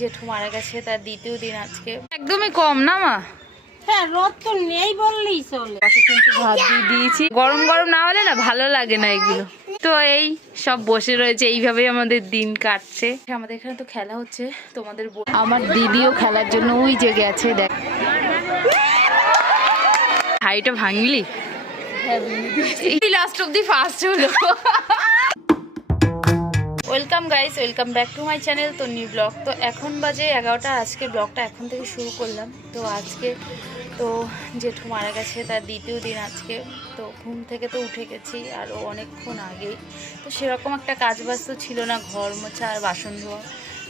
জেঠু মারা গেছে তার দ্বিতীয় দিন আজকে। একদমই কম না মা? হ্যাঁ রোদ তো নেই বললেই চলে। কিন্তু ভাত দিয়ে দিয়েছি। গরম গরম না হলে না ভালো লাগে না এগুলো। তো এই সব বসে রয়েছে এইভাবেই আমাদের দিন কাটছে। আমাদের এখানে তো খেলা হচ্ছে তোমাদের আমার দিদিও খেলার জন্য ওই যে গেছে দেখ। হাইটা ভাঙলি? এই লাস্ট অব দি ফার্স্ট হলো। Welcome guys, welcome back to my channel তো নিউ ব্লগ। তো এখন বাজে এগারোটা, আজকে ব্লগটা এখন থেকে শুরু করলাম। তো আজকে তো জেঠু মারা গেছে, তার দ্বিতীয় দিন আজকে। তো ঘুম থেকে তো উঠে গেছি আরও অনেকক্ষণ আগেই। তো সেরকম একটা কাজ বাজ তো ছিল না, ঘর মোছা আর বাসন ধোয়া।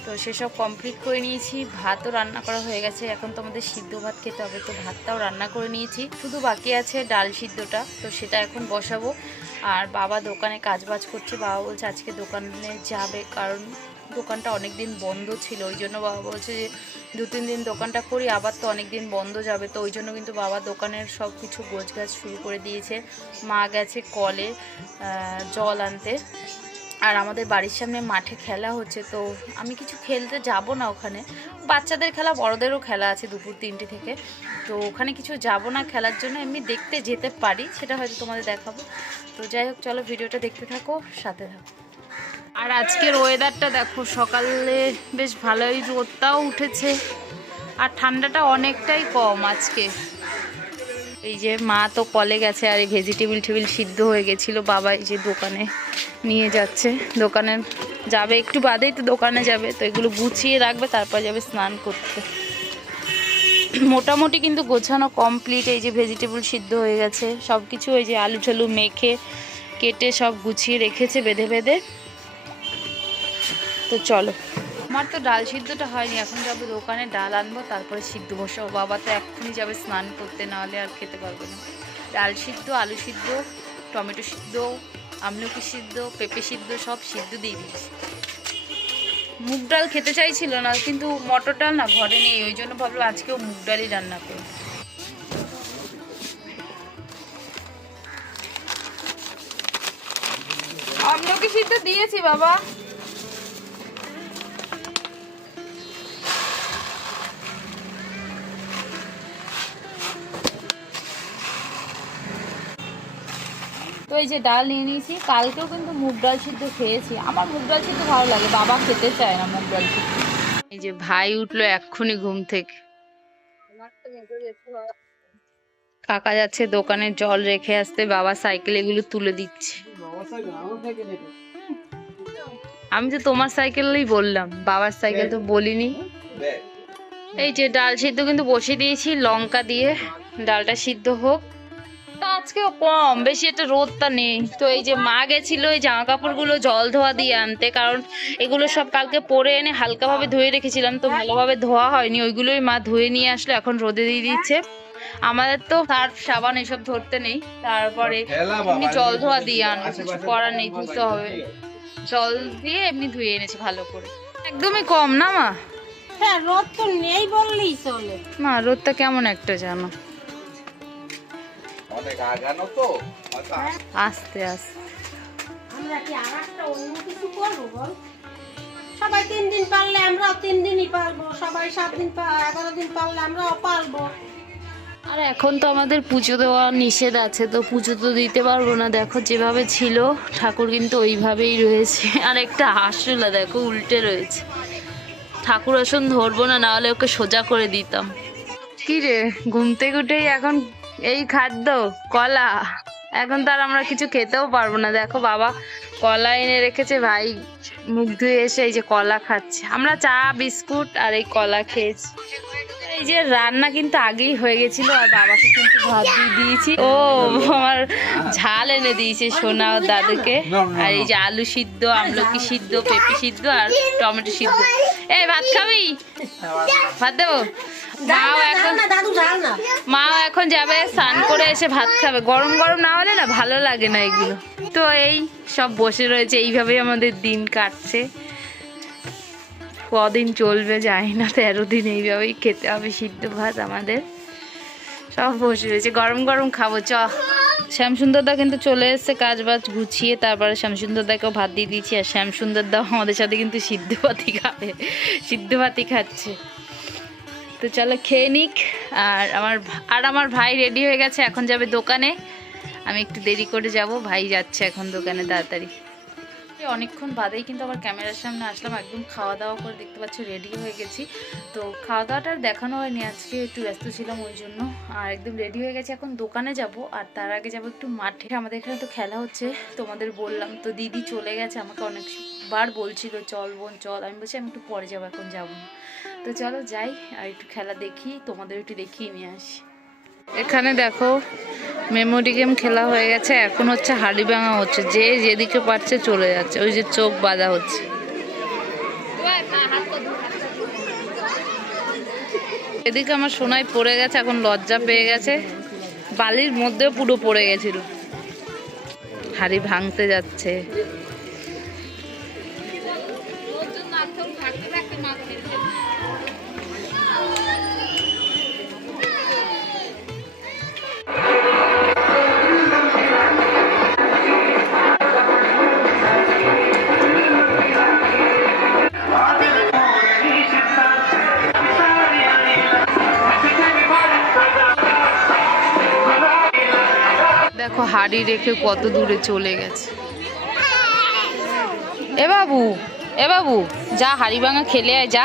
তো সেসব কমপ্লিট করে নিয়েছি, ভাতও রান্না করা হয়ে গেছে। এখন তো আমাদের সিদ্ধ ভাত খেতে হবে, তো ভাতটাও রান্না করে নিয়েছি। শুধু বাকি আছে ডাল সিদ্ধটা, তো সেটা এখন বসাবো। আর বাবা দোকানে কাজবাজ করছে। বাবা বলছে আজকে দোকানে যাবে, কারণ দোকানটা অনেক দিন বন্ধ ছিল। ওই জন্য বাবা বলছে যে দু, তিন দিন দোকানটা করি, আবার তো অনেক দিন বন্ধ যাবে। তো ওই জন্য কিন্তু বাবা দোকানের সব কিছু গোছগাছ শুরু করে দিয়েছে। মা গেছে কলে জল আনতে। আর আমাদের বাড়ির সামনে মাঠে খেলা হচ্ছে, তো আমি কিছু খেলতে যাব না ওখানে। বাচ্চাদের খেলা, বড়দেরও খেলা আছে দুপুর তিনটে থেকে। তো ওখানে কিছু যাব না খেলার জন্য, এমনি দেখতে যেতে পারি, সেটা হয়তো তোমাদের দেখাবো। তো যাই হোক, চলো ভিডিওটা দেখতে থাকো, সাথে থাকো। আর আজকের ওয়েদারটা দেখো, সকালে বেশ ভালোই রোদটাও উঠেছে। আর ঠান্ডাটা অনেকটাই কম আজকে। এই যে মা তো কলে গেছে আর এই ভেজিটেবিল টেবিল সিদ্ধ হয়ে গেছিল, বাবা এই যে দোকানে নিয়ে যাচ্ছে। দোকানে যাবে, একটু বাদেই তো দোকানে যাবে, তো এগুলো গুছিয়ে রাখবে, তারপর যাবে স্নান করতে। মোটামুটি কিন্তু গোছানো কমপ্লিট এই যে ভেজিটেবল সিদ্ধ হয়ে গেছে। সব কিছু ওই যে আলু ঠালু মেখে, কেটে সব গুছিয়ে রেখেছে বেঁধে বেঁধে। তো চলো। আমার তো ডাল সিদ্ধটা হয়নি, এখন যাব দোকানে ডাল আনব, তারপরে সিদ্ধ বসাবো। বাবা তো এক্ষুনি যাবে স্নান করতে না হলে আর খেতে পারবে না। ডাল সিদ্ধ, আলু সিদ্ধ, টমেটো সিদ্ধ, আমলকি সিদ্ধ, পেঁপে সিদ্ধ, সব সিদ্ধ দিয়ে দিয়েছি। মুগ ডাল খেতে চাইছিল না, কিন্তু মটর ডাল না, ঘরে নেই, ওই জন্য ভাবলো আজকেও মুগ ডালই রান্না করব আমলকি সিদ্ধ দিয়েছি বাবা। তো এই যে ডাল নিয়ে নিয়েছি, কালকেও কিন্তু মুগ ডাল সিদ্ধ খেয়েছি। আমার মুগ ডাল সিদ্ধ ভালো লাগে, বাবা খেতে চায় না মুগ ডাল সিদ্ধ। এই যে ভাই উঠল এক্ষুনি ঘুম থেকে। কাকা যাচ্ছে দোকানে জল রেখে আসতে, বাবা সাইকেল এগুলো তুলে দিচ্ছে। আমি তো তোমার সাইকেলেই বললাম, বাবার সাইকেল তো বলিনি। এই যে ডাল সিদ্ধ কিন্তু বসিয়ে দিয়েছি, লঙ্কা দিয়ে ডালটা সিদ্ধ হোক। আজকেও কম বেশি একটা রোদটা নেই। তো এই যে মা গেছিল এই জামা কাপড়গুলো জল ধোয়া দিয়ে আনতে কারণ এগুলো সব কালকে পরে এনে হালকাভাবে ধুয়ে রেখেছিলাম তো ভালোভাবে ধোয়া হয়নি। ওইগুলোই মা ধুয়ে নিয়ে আসলে এখন রোদে দিয়ে দিচ্ছে। আমাদের তো সার্ফ সাবান এসব ধরতে নেই তারপরে এমনি জল ধোয়া দিয়ে আনো কিছু করার নেই ধুতে হবে। জল দিয়ে এমনি ধুয়ে এনেছি ভালো করে। একদমই কম না মা? হ্যাঁ রোদ তো নেই বললেই চলে। মা রোদটা কেমন একটা জানো? অনেক আগানো তো? আস্তে আস্তে। আমরা কি আর একটা অন্য কিছু করব বল? সবাই তিন দিন পারলে আমরাও তিন দিনই পারব। সবাই সাত দিন এগারো দিন পারলে আমরাও পারব। আর এখন তো আমাদের পুজো দেওয়া নিষেধ আছে তো পুজো তো দিতে পারব না। দেখো যেভাবে ছিল ঠাকুর কিন্তু ওইভাবেই রয়েছে। আর একটা আসলে দেখো উল্টে রয়েছে। ঠাকুর আসন ধরবো না নাহলে ওকে সোজা করে দিতাম। কি রে ঘুম থেকে উঠেই এখন এই খাদ্য, কলা। এখন তো আর আমরা কিছু খেতেও পারব না। দেখো বাবা, কলা এনে রেখেছে ভাই। মুখ ধুয়ে এসে এই যে কলা খাচ্ছে। আমরা চা, বিস্কুট আর এই কলা খেয়েছি। এই যে রান্না কিন্তু আগেই হয়ে গেছিল আর বাবাকে কিন্তু ভাত দিয়ে দিয়েছি। ও, আমার ঝাল এনে দিয়েছে সোনা ও দাদুকে। আর এই যে আলু সিদ্ধ, আমলকি সিদ্ধ, পেঁপে সিদ্ধ আর টমেটো সিদ্ধ। এই ভাত খাবি? ভাত দেবো? মাও এখন। মাও এখন যাবে স্নান করে এসে ভাত খাবে। গরম গরম না হলে না ভালো লাগে না এগুলো। তো এই সব বসে রয়েছে এইভাবেই আমাদের দিন কাটছে। কদিন চলবে যাই না তেরো দিন এইভাবেই খেতে হবে সিদ্ধ ভাত আমাদের। সব বসে রয়েছে গরম গরম খাব চ। শ্যামসুন্দরদা কিন্তু চলে এসেছে কাজ বাজ গুছিয়ে তারপরে শ্যামসুন্দরদাকেও ভাত দিয়ে দিয়েছি আর শ্যামসুন্দরদাও আমাদের সাথে কিন্তু সিদ্ধ ভাতি খাবে সিদ্ধ ভাতি খাচ্ছে। তো চলো খেয়ে নিক। আর আমার আর আমার ভাই রেডি হয়ে গেছে, এখন যাবে দোকানে। আমি একটু দেরি করে যাব, ভাই যাচ্ছে এখন দোকানে তাড়াতাড়ি। অনেকক্ষণ বাদেই কিন্তু আবার ক্যামেরার সামনে আসলাম, একদম খাওয়া দাওয়া করে দেখতে পাচ্ছ রেডি হয়ে গেছি। তো খাওয়া দাওয়াটা দেখানো হয়নি, আজকে একটু ব্যস্ত ছিলাম ওই জন্য। আর একদম রেডি হয়ে গেছে, এখন দোকানে যাব। আর তার আগে যাব একটু মাঠে। আমাদের এখানে তো খেলা হচ্ছে, তোমাদের বললাম তো দিদি চলে গেছে, আমাকে অনেকবার বলছিল, চল বোন, চল। আমি বলছি, আমি একটু পরে যাব, এখন যাব না। তো চলো যাই, আর একটু খেলা দেখি, তোমাদের একটু দেখিয়ে নিয়ে আসি। এখানে দেখো মেমোরি গেম খেলা হয়ে গেছে, এখন হচ্ছে হাড়ি ভাঙা হচ্ছে, যে যেদিকে পারছে চলে যাচ্ছে, ওই যে চোখ বাঁধা হচ্ছে। এদিকে আমার সোনাই পড়ে গেছে, এখন লজ্জা পেয়ে গেছে, বালির মধ্যেও পুরো পড়ে গেছিল। হাড়ি ভাঙতে যাচ্ছে। হাড়ি রেখে কত দূরে চলে গেছে। এ বাবু এ বাবু, যা হাড়ি ভাঙা খেলে আয়, যা।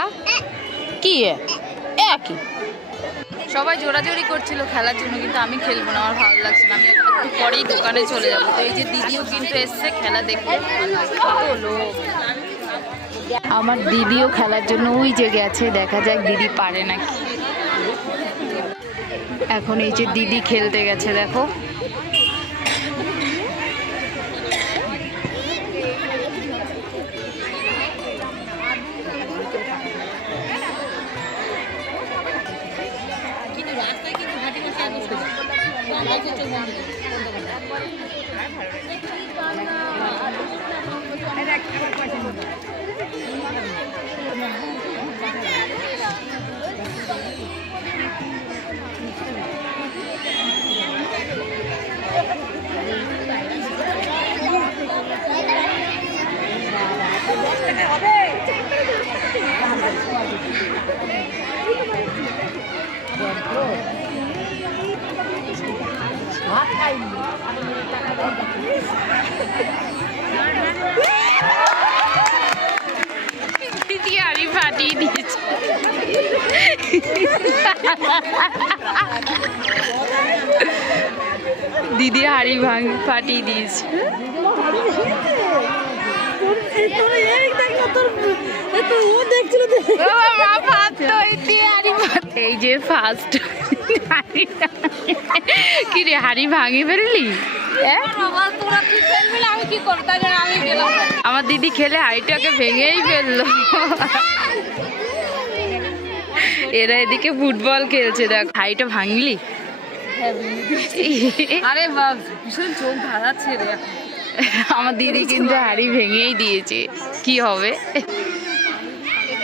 কি এ? এ সবাই জোরাজোরি করছিল খেলার জন্য, কিন্তু আমি খেলব না, আমার ভালো লাগছে না। আমি একটু পরেই দোকানে চলে যাব। তো এই যে দিদিও কিন্তু এসছে খেলা দেখতে। আমার দিদিও খেলার জন্য, ওই যে গেছে, দেখা যাক দিদি পারে নাকি। এখন এই যে দিদি খেলতে গেছে, দেখো। ফাটিয়ে দিয়েছে এই যে ফার্স্ট কি রে হাড়ি ভাঙি ফেললি? আমার দিদি খেলে হাড়িটাকে ভেঙেই ফেলল। এরা এদিকে ফুটবল খেলছে দেখ। হাড়িটা ভাঙলি? আরে বাপ ভীষণ চোখ ধাঁধাচ্ছে রে আমার দিদি কিন্তু হাড়ি ভেঙেই দিয়েছে। কি হবে?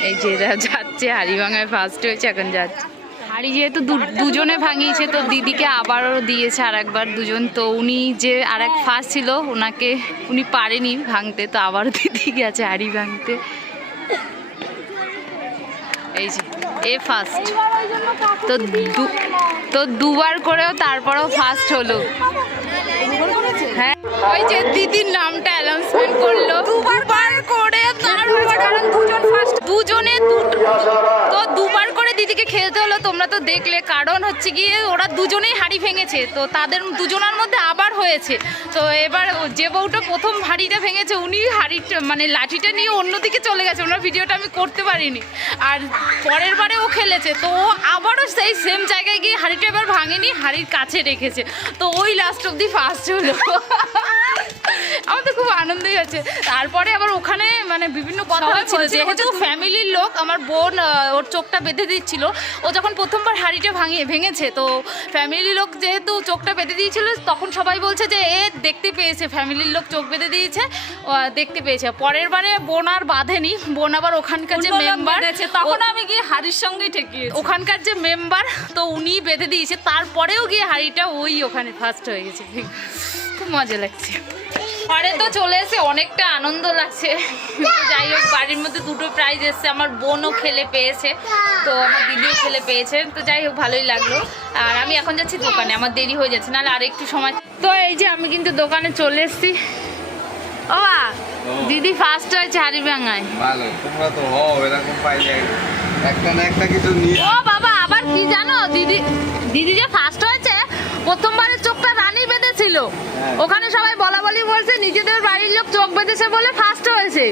এই যে যাচ্ছে হাড়ি ভাঙায় ফার্স্ট হয়েছে এখন যাচ্ছে। হাড়ি যেহেতু দুজনে ভাঙিয়েছে তো দিদিকে আবারও দিয়েছে আর একবার দুজন। তো উনি যে আর এক ফার্স্ট ছিল ওনাকে উনি পারেনি ভাঙতে তো আবারও দিদি গেছে হাড়ি ভাঙতে। এই যে। এ ফার্স্ট তো দু- তো দুবার করেও তারপরেও ফার্স্ট হলো। হ্যাঁ ওই যে দিদির নামটা অ্যানাউন্সমেন্ট করল। দুবার করে তারপর কারণ দুজন ফার্স্ট দুজনে তো দুবার করে দিদিকে খেলতে হলো তোমরা তো দেখলে। কারণ হচ্ছে গিয়ে ওরা দুজনেই হাড়ি ভেঙেছে তো তাদের দুজনের মধ্যে আবার হয়েছে। তো এবার যে বউটা প্রথম হাড়িটা ভেঙেছে উনি হাড়িটা মানে লাঠিটা নিয়ে অন্যদিকে চলে গেছে। ওনার ভিডিওটা আমি করতে পারিনি। আর পরের বারে ও খেলেছে তো ও আবারও সেই সেম জায়গায় গিয়ে হাড়িটা এবার ভাঙেনি হাড়ির কাছে রেখেছে। তো ওই লাস্ট অব্দি ফার্স্ট হলো। আমার তো খুব আনন্দই হচ্ছে। তারপরে আবার ওখানে মানে বিভিন্ন কথা হচ্ছিল যেহেতু ফ্যামিলির লোক আমার বোন ওর চোখটা বেঁধে দিচ্ছিল। ও যখন প্রথমবার হাঁড়িটা ভাঙিয়ে ভেঙেছে তো ফ্যামিলির লোক যেহেতু চোখটা বেঁধে দিয়েছিল তখন সবাই বলছে যে এ দেখতে পেয়েছে ফ্যামিলির লোক চোখ বেঁধে দিয়েছে ও, দেখতে পেয়েছে। পরের বারে বোন আর বাঁধেনি বোন আবার ওখানকার যে মেম্বার তখন আমি গিয়ে হাড়ির সঙ্গেই ঠেকিয়েছি ওখানকার যে মেম্বার তো উনি বেঁধে দিয়েছে। তারপরেও গিয়ে হাঁড়িটা ওই ওখানে ফার্স্ট হয়ে গেছে। খুব মজা লাগছে। পরে তো চলে এসে অনেকটা আনন্দ লাগছে। যাই হোক বাড়ির মধ্যে দুটো প্রাইজ এসছে। আমার বোনও খেলে পেয়েছে তো আমার দিদিও খেলে পেয়েছে। তো যাই হোক ভালোই লাগল। আর আমি এখন যাচ্ছি দোকানে আমার দেরি হয়ে যাচ্ছে নাহলে আর একটু সময়। তো এই যে আমি কিন্তু দোকানে চলে এসেছি। ও। বা, দিদি ফার্স্ট হয়েছে হাড়ি ভাঙায় ভালো তোমরা তো হও এরকম পাইলে একটা না একটা কিছু নিয়ে ও বাবা আবার কি জানো? দিদি দিদি যে ফার্স্ট হয়েছে প্রথমবারের চোখটা রানী বেঁধেছিল। হ্যাঁ। ওখানে সবাই বলা বলি বলছে নিজেদের বাড়ির লোক চোখ বেঁধেছে বলে ফার্স্ট হয়েছে।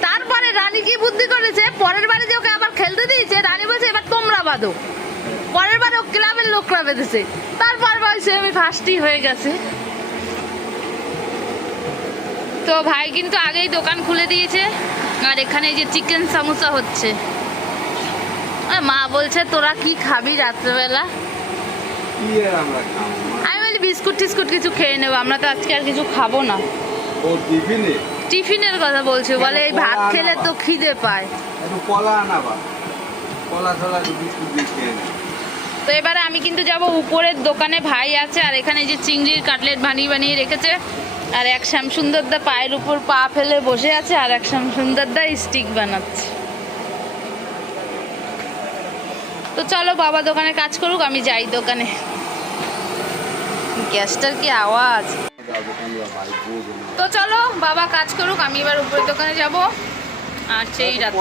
তারপরে রানী কি বুদ্ধি করেছে? পরের বারে যে ওকে আবার খেলতে দিয়েছে রানী বলছে এবার তোমরা বাঁধো। পরের বারে ও ক্লাবের লোকরা বেঁধেছে। তারপর বলছে আমি ফার্স্টই হয়ে গেছে। তো ভাই কিন্তু আগেই দোকান খুলে দিয়েছে। আর এখানে যে চিকেন সামোসা হচ্ছে। মা বলছে তোরা কি খাবি রাত্রেবেলা? আমি বলি বিস্কুট টিস্কুট কিছু খেয়ে নেব আমরা তো আজকে আর কিছু খাব না। টিফিনের কথা বলছি বলে এই ভাত খেলে তো খিদে পায়। কলা আনাবা। কলা ছলা বিস্কুট খেয়ে তো এবারে আমি কিন্তু যাব উপরের দোকানে ভাই আছে আর এখানে এই যে চিংড়ির কাটলেট বানিয়ে বানিয়ে রেখেছে আর এক শ্যামসুন্দরদা পায়ের উপর পা ফেলে বসে আছে আর এক শ্যামসুন্দরদা স্টিক বানাচ্ছে। তো চলো বাবা দোকানে কাজ করুক, আমি যাই দোকানে। গ্যাসটার কি আওয়াজ। তো চলো বাবা কাজ করুক, আমি এবার উপরের দোকানে যাব। আর সেই রাত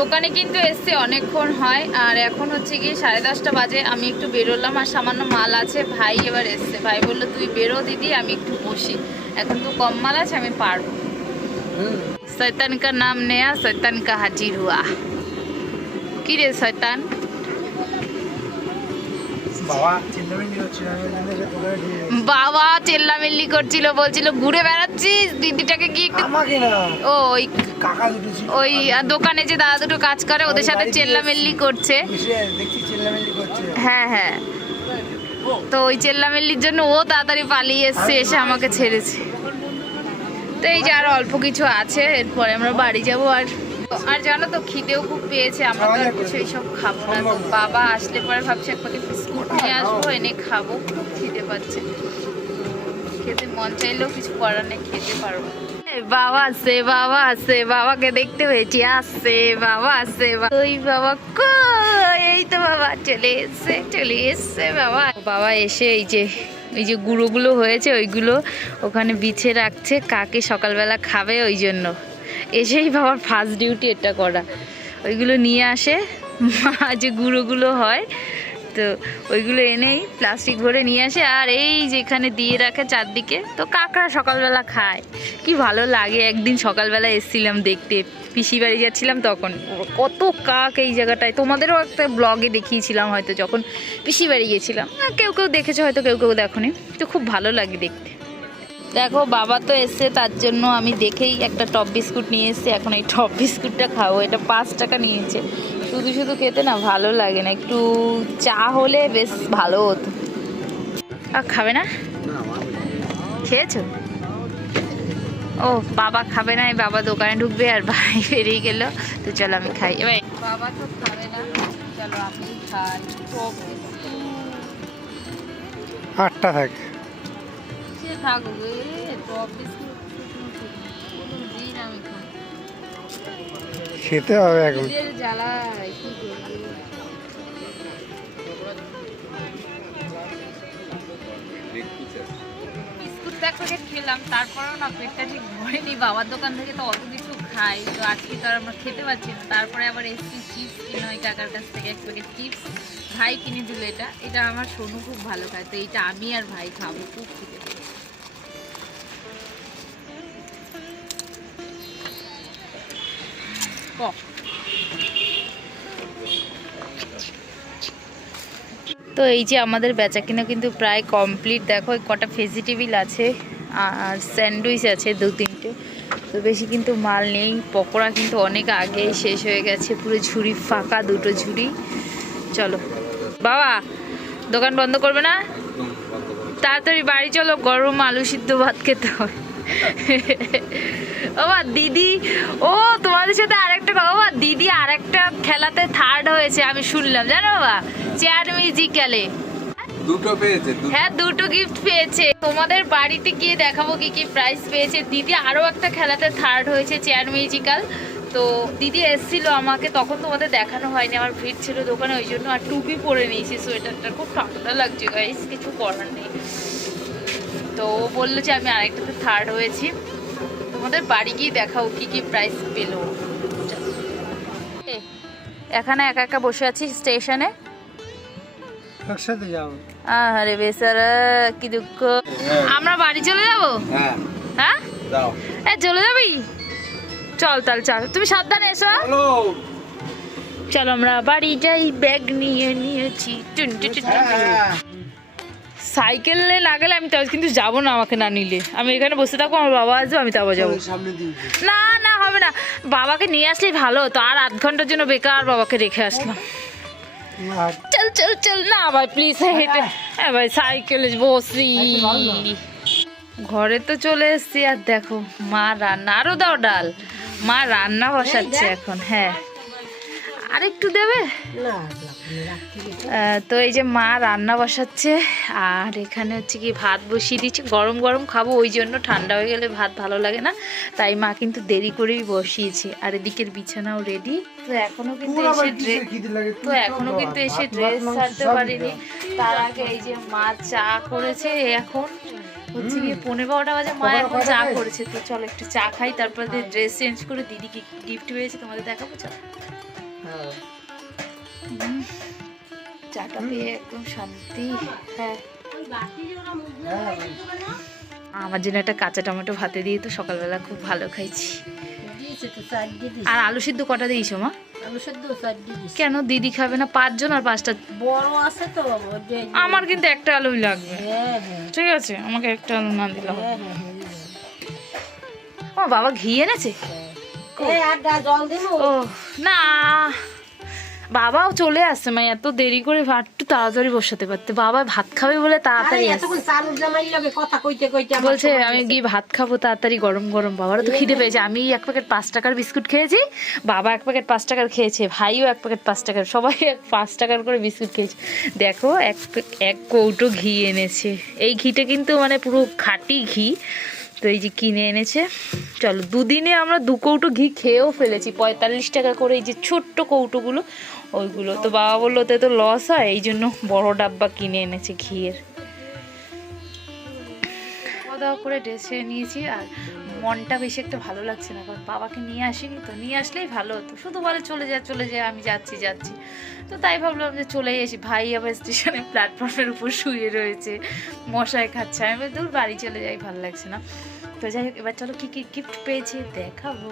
দোকানে কিন্তু এসছে অনেকক্ষণ হয়, আর এখন হচ্ছে গিয়ে সাড়ে দশটা বাজে, আমি একটু বেরোলাম, আর সামান্য মাল আছে, ভাই এবার এসছে। ভাই বলল, তুই বেরো দিদি, আমি একটু বসি। এখন তো কম মাল আছে, আমি পারব। শয়তান কা নাম নেয়া শয়তান কা হাজির হুয়া কি রে শয়তান বাবা চেল্লামেল্লি করছিল বলছিল ঘুরে বেড়াচ্ছিস? দিদিটাকে কি ও ওই ওই দোকানে যে দাদা দুটো কাজ করে ওদের সাথে চেল্লামেল্লি করছে। চিল্লামিল্লি হ্যাঁ হ্যাঁ। তো ওই চেল্লামেল্লির জন্য ও তাড়াতাড়ি পালিয়ে এসছে এসে আমাকে ছেড়েছে। তো এই যে আর অল্প কিছু আছে, এরপরে আমরা বাড়ি যাব আর আর জানো তো, খিদেও খুব পেয়েছে, আমরা তো কিছু এইসব খাব না। তো বাবা আসলে পরে ভাবছি, এক প্যাকেট বিস্কুট নিয়ে আসব, এনে খাব। খুব খিদে পাচ্ছে। খেতে মন চাইলেও কিছু করার নেই, খেতে পারব বাবা আসছে বাবা আসছে বাবাকে দেখতে পেয়েছি। আসছে বাবা আসছে ওই বাবা এই তো বাবা, চলে এসছে চলে এসছে বাবা। বাবা এসে এই যে এই যে গুঁড়োগুলো হয়েছে, ওইগুলো ওখানে বিছে রাখছে, কাকে সকালবেলা খাবে ওই জন্য। এসেই বাবার ফার্স্ট ডিউটি এটা করা। ওইগুলো নিয়ে আসে। মা যে গুঁড়োগুলো হয়, তো ওইগুলো এনেই প্লাস্টিক ভরে নিয়ে আসে। আর এই যেখানে দিয়ে রাখে চারদিকে, তো কাকড়া সকালবেলা খায়। কি ভালো লাগে, একদিন সকালবেলা এসেছিলাম দেখতে। পিসি বাড়ি যাচ্ছিলাম তখন। কত কাক এই জায়গাটায়। তোমাদেরও একটা ব্লগে দেখিয়েছিলাম হয়তো যখন পিসি বাড়ি গিয়েছিলাম কেউ কেউ দেখেছ হয়তো কেউ কেউ দেখোনি। তো খুব ভালো লাগে দেখতে। দেখো বাবা তো এসছে তার জন্য আমি দেখেই একটা টপ বিস্কুট নিয়ে এসেছি। এখন এই টপ বিস্কুটটা খাব। এটা পাঁচ টাকা নিয়েছে। শুধু শুধু খেতে না ভালো লাগে না। একটু চা হলে বেশ ভালো হতো। আর খাবে না? খেয়েছো? ও বাবা খাবে না এই বাবা দোকানে ঢুকবে আর ভাই বেরিয়ে গেল। তো চলো আমি খাই। এবার বাবা তো খাবে না। চলো আমি খাই। আটটা থাকে। সে থাকবে টপ বিস্কুট খেতে হবে এখন। জ্বালায় কি করব? এক প্যাকেট খেলাম, তারপরেও না পেটটা ঠিক ভরেনি। বাবার দোকান থেকে তো অত কিছু খাই, তো আজকে তো আর আমরা খেতে পারছি না। তারপরে আবার এসছি চিপস কিনে, ওই কাকার কাছ থেকে এক প্যাকেট চিপস ভাই কিনে দিল এটা। এটা আমার সোনু খুব ভালো খায়, তো এইটা আমি আর ভাই খাব, খুব খেতে পেয়েছি। তো এই যে আমাদের বেচা কিনা কিন্তু প্রায় কমপ্লিট দেখো কটা ভেজিটেবিল আছে আর স্যান্ডউইচ আছে দু তিনটে। তো বেশি কিন্তু মাল নেই। পকোড়া কিন্তু অনেক আগেই শেষ হয়ে গেছে পুরো ঝুড়ি ফাঁকা দুটো ঝুড়ি। চলো। বাবা দোকান বন্ধ করবে না? তাড়াতাড়ি বাড়ি চলো গরম আলু সিদ্ধ ভাত খেতে হয় ও দিদি। ও তোমাদের সাথে আরেকটা কথা। ও বা দিদি আরেকটা খেলাতে থার্ড হয়েছে আমি শুনলাম। জানো বাবা চেয়ার মিউজিক্যালে দুটো পেয়েছে হ্যাঁ দুটো গিফট পেয়েছে। তোমাদের বাড়িতে গিয়ে দেখাবো কি কি প্রাইজ পেয়েছে। দিদি আরও একটা খেলাতে থার্ড হয়েছে চেয়ার মিউজিক্যাল তো দিদি এসেছিল আমাকে তখন তোমাদের দেখানো হয়নি আমার ভিড় ছিল দোকানে ওই জন্য আর টুপি পরে নিয়েছি সোয়েটারটা খুব ঠান্ডা লাগছে গাইস কিছু করার নেই। তো ও বলল যে আমি আরেকটাতে থার্ড হয়েছি। তোমাদের বাড়ি গিয়ে দেখাও কি কি প্রাইস পেল। এখানে একা একা বসে আছি স্টেশনে একসাথে যাব আরে বেচারা কি দুঃখ। আমরা বাড়ি চলে যাব? হ্যাঁ। হ্যাঁ? এ চলে যাবি? চল তাহলে চল। তুমি সাবধানে এসো হ্যাঁ? চলো। আমরা বাড়ি যাই। ব্যাগ নিয়ে নিয়েছি। টুন টুন টুন টুন। সাইকেলে না গেলে আমি তাও কিন্তু যাব না আমাকে না নিলে। আমি এখানে বসে থাকব আমার বাবা আসবে আমি তারপর যাব। না না হবে না। বাবাকে নিয়ে আসলেই ভালো তো আর আধ ঘণ্টার জন্য বেকার বাবাকে রেখে আসলাম। চল চল চল না ভাই প্লিজ হেঁটে। হ্যাঁ। ভাই সাইকেলে বসি। ঘরে তো চলে এসছি আর দেখো মা রান্না আরও দাও ডাল। মা রান্না বসাচ্ছে এখন হ্যাঁ। আর একটু দেবে তো এই যে মা রান্না বসাচ্ছে আর এখানে হচ্ছে কি ভাত বসিয়ে দিচ্ছি। গরম গরম খাব ওই জন্য ঠান্ডা হয়ে গেলে ভাত ভালো লাগে না। তাই মা কিন্তু দেরি করেই বসিয়েছে। আর এদিকের বিছানাও রেডি তো এখনও কিন্তু এসে ড্রেস তো এখনও কিন্তু এসে ড্রেস ছাড়তে পারিনি। তার আগে এই যে মা চা করেছে এখন হচ্ছে গিয়ে পনেরো বারোটা বাজে। মা এখন চা করেছে। তো চলো একটু চা খাই তারপর ড্রেস চেঞ্জ করে দিদিকে গিফট পেয়েছে তোমাদের দেখাবো চলো। চাটা পেয়ে একদম শান্তি। হ্যাঁ। হ্যাঁ? আমার জন্য একটা কাঁচা টমেটো ভাতে দিয়ে তো সকালবেলা খুব ভালো খাইছি। আর আলু সিদ্ধ কটা দিয়েছ মা? কেন? দিদি খাবে না পাঁচজন আর পাঁচটা বড় আছে তো আমার কিন্তু একটা আলুই লাগবে। হ্যাঁ হ্যাঁ। ঠিক আছে আমাকে একটা আলু না দিলে হবে। হ্যাঁ হ্যাঁ হ্যাঁ। ও বাবা ঘি এনেছে? ও না। বাবাও চলে আসছে মা এত দেরি করে ভাত একটু তাড়াতাড়ি বসাতে পারতে। বাবা ভাত খাবে বলে তাড়াতাড়ি বলছে আমি গিয়ে ভাত খাব তাড়াতাড়ি গরম গরম। বাবারও তো খিদে পেয়েছে। আমি এক প্যাকেট পাঁচ টাকার বিস্কুট খেয়েছি বাবা এক প্যাকেট পাঁচ টাকার খেয়েছে ভাইও এক প্যাকেট পাঁচ টাকার সবাই এক পাঁচ টাকার করে বিস্কুট খেয়েছে। দেখো এক এক কৌটো ঘি এনেছে। এই ঘিটা কিন্তু মানে পুরো খাঁটি ঘি। তো এই যে কিনে এনেছে। চলো, দুদিনে আমরা দু কৌটো ঘি খেয়েও ফেলেছি। পঁয়তাল্লিশ টাকা করে এই যে ছোট্ট কৌটোগুলো, ওইগুলো। তো বাবা বলল তো লস হয়, এই জন্য বড় ডাব্বা কিনে এনেছে ঘিয়ের। খাওয়া দাওয়া করে ড্রেস নিয়েছি আর মনটা বেশি একটা ভালো লাগছে না। কারণ বাবাকে নিয়ে আসিনি তো, নিয়ে আসলেই ভালো হতো। শুধু বলে চলে যা চলে যা, আমি যাচ্ছি যাচ্ছি। তো তাই ভাবলাম যে চলেই আসি ভাই আবার স্টেশনে প্ল্যাটফর্মের উপর শুয়ে রয়েছে, মশায় খাচ্ছে। আমি দূর বাড়ি চলে যাই, ভালো লাগছে না। তো যাই হোক, এবার চলো কী কী গিফট পেয়েছি দেখাবো।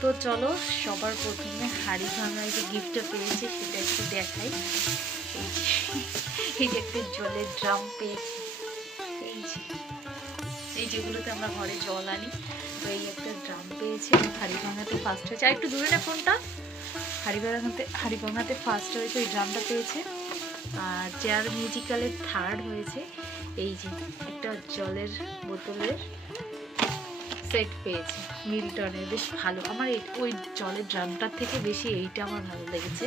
তো চলো সবার প্রথমে হাড়ি ভাঙায় যে গিফটটা পেয়েছে, সেটা একটু দেখাই। এই যে একটা জলের ড্রাম পেয়েছি। এই যে। এই যেগুলোতে আমরা ঘরে জল আনি। তো এই একটা ড্রাম পেয়েছে হাড়ি ভাঙাতে ফার্স্ট হয়েছে। আর একটু দূরে না ফোনটা? হাড়ি ভাঙাতে হাড়ি ভাঙাতে ফার্স্ট হয়েছে, ওই ড্রামটা পেয়েছে। আর চেয়ার মিউজিক্যালের থার্ড হয়েছে। এই যে একটা জলের বোতলের সেট পেয়েছে মিল্টনের বেশ ভালো। আমার ওই জলের ড্রামটার থেকে বেশি এইটা আমার ভালো লেগেছে।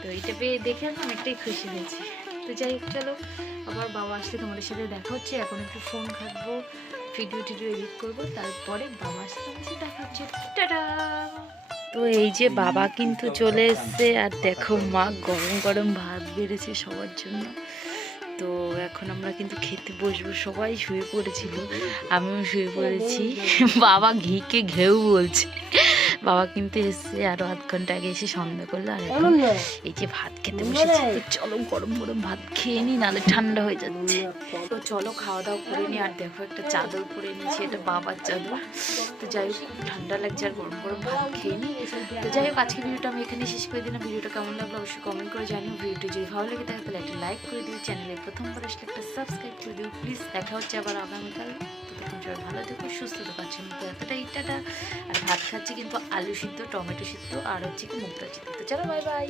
তো এইটা পেয়ে দেখে আমি অনেকটাই খুশি হয়েছি। তো যাই হোক, চলো। আবার বাবা আসলে তোমাদের সাথে দেখা হচ্ছে। এখন একটু ফোন ঘাটবো ভিডিও টিডিও এডিট করব, তারপরে বাবা আসলে তোমাদের সাথে দেখা হচ্ছে। টাটা! তো এই যে বাবা কিন্তু চলে এসছে, আর দেখো মা গরম গরম ভাত বেড়েছে সবার জন্য। তো এখন আমরা কিন্তু খেতে বসবো। সবাই শুয়ে পড়েছিল, আমিও শুয়ে পড়েছি। বাবা ঘিকে ঘেউ বলছে। বাবা কিন্তু এসছে আরও আধ ঘণ্টা আগে এসে সন্ধ্যা করল আর এখন এই যে ভাত খেতে বসেছি তো চলো গরম গরম ভাত খেয়ে নি নাহলে ঠান্ডা হয়ে যাচ্ছে। তো চলো খাওয়া দাওয়া করে নি আর দেখো একটা চাদর পরে নিয়েছি এটা বাবার চাদর। তো যাই হোক ঠান্ডা লাগছে আর গরম গরম ভাত খেয়ে নি। তো যাই হোক আজকে ভিডিওটা আমি এখানে শেষ করে দিলাম। ভিডিওটা কেমন লাগল অবশ্যই কমেন্ট করে জানিও। ভিডিওটি যদি ভালো লেগে তাহলে একটা লাইক করে দিও। চ্যানেলে প্রথমবার আসলে একটা সাবস্ক্রাইব করে দিও। প্লিজ দেখা হচ্ছে আবার আগামীকাল। সবাই ভালো থেকো সুস্থ থেকো আজকের মতো এতটাই টাটা আর ভাত খাচ্ছি কিন্তু আলু সিদ্ধ, টমেটো সিদ্ধ, আর হচ্ছে কি মুগটা সিদ্ধ। তো চলো বাই বাই